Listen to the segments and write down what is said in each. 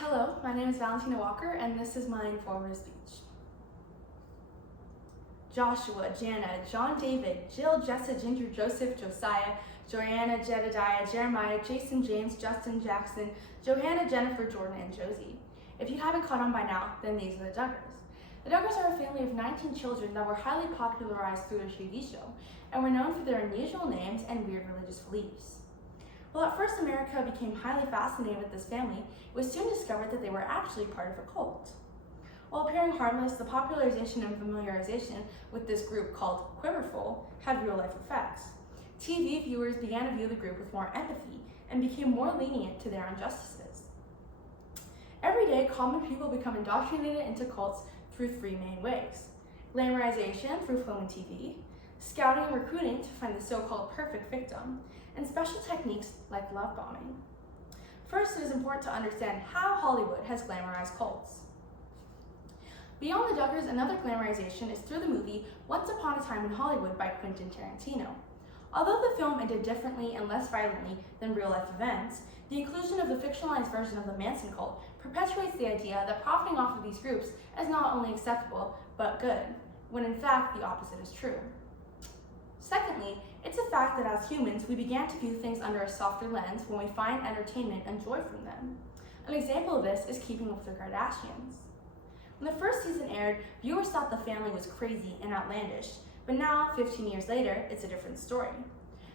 Hello, my name is Valentina Walker, and this is my informative speech. Joshua, Jana, John David, Jill, Jessa, Ginger, Joseph, Josiah, Joanna, Jedediah, Jeremiah, Jason, James, Justin, Jackson, Johanna, Jennifer, Jordan, and Josie. If you haven't caught on by now, then these are the Duggars. The Duggars are a family of 19 children that were highly popularized through a TV show, and were known for their unusual names and weird religious beliefs. While at first America became highly fascinated with this family, it was soon discovered that they were actually part of a cult. While appearing harmless, the popularization and familiarization with this group called Quiverful had real-life effects. TV viewers began to view the group with more empathy and became more lenient to their injustices. Every day, common people become indoctrinated into cults through three main ways: glamorization through film and TV, scouting and recruiting to find the so-called perfect victim, and special techniques like love bombing. First, it is important to understand how Hollywood has glamorized cults. Beyond the Duggars, another glamorization is through the movie Once Upon a Time in Hollywood by Quentin Tarantino. Although the film ended differently and less violently than real-life events, the inclusion of the fictionalized version of the Manson cult perpetuates the idea that profiting off of these groups is not only acceptable, but good, when in fact the opposite is true. Secondly, it's a fact that as humans, we began to view things under a softer lens when we find entertainment and joy from them. An example of this is Keeping Up with the Kardashians. When the first season aired, viewers thought the family was crazy and outlandish, but now, 15 years later, it's a different story.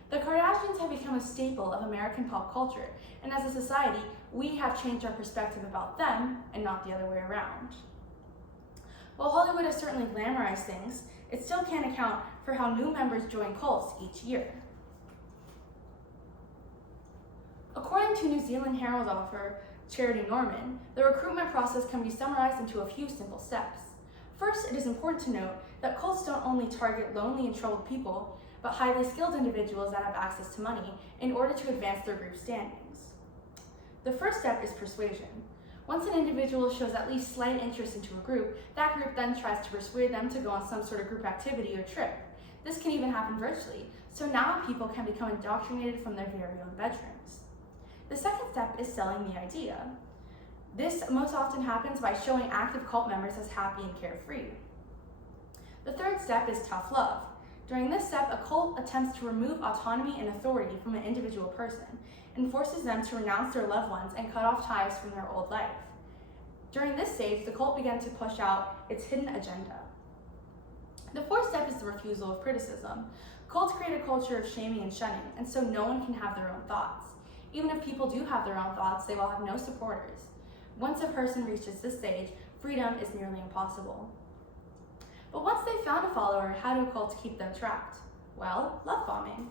The Kardashians have become a staple of American pop culture, and as a society, we have changed our perspective about them and not the other way around. While Hollywood has certainly glamorized things, it still can't account for how new members join cults each year. According to New Zealand Herald author Charity Norman, the recruitment process can be summarized into a few simple steps. First, it is important to note that cults don't only target lonely and troubled people, but highly skilled individuals that have access to money in order to advance their group standings. The first step is persuasion. Once an individual shows at least slight interest into a group, that group then tries to persuade them to go on some sort of group activity or trip. This can even happen virtually, so now people can become indoctrinated from their very own bedrooms. The second step is selling the idea. This most often happens by showing active cult members as happy and carefree. The third step is tough love. During this step, a cult attempts to remove autonomy and authority from an individual person and forces them to renounce their loved ones and cut off ties from their old life. During this stage, the cult began to push out its hidden agenda. The fourth step is the refusal of criticism. Cults create a culture of shaming and shunning, and so no one can have their own thoughts. Even if people do have their own thoughts, they will have no supporters. Once a person reaches this stage, freedom is nearly impossible. But once they've found a follower, how do cults keep them trapped? Well, love bombing.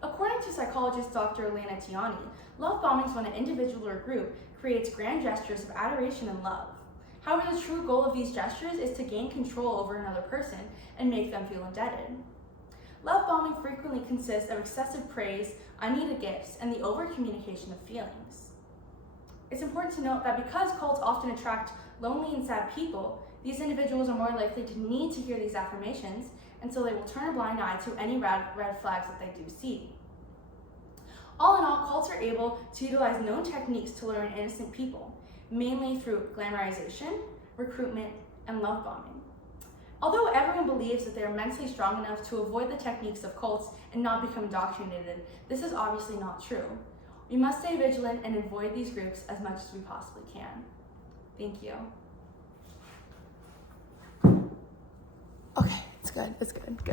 According to psychologist Dr. Elena Tiani, love bombing is when an individual or group creates grand gestures of adoration and love. However, the true goal of these gestures is to gain control over another person and make them feel indebted. Love bombing frequently consists of excessive praise, unneeded gifts, and the over-communication of feelings. It's important to note that because cults often attract lonely and sad people, these individuals are more likely to need to hear these affirmations, and so they will turn a blind eye to any red flags that they do see. All in all, cults are able to utilize known techniques to lure in innocent people, mainly through glamorization, recruitment, and love bombing. Although everyone believes that they are mentally strong enough to avoid the techniques of cults and not become indoctrinated, this is obviously not true. We must stay vigilant and avoid these groups as much as we possibly can. Thank you. Okay, it's good.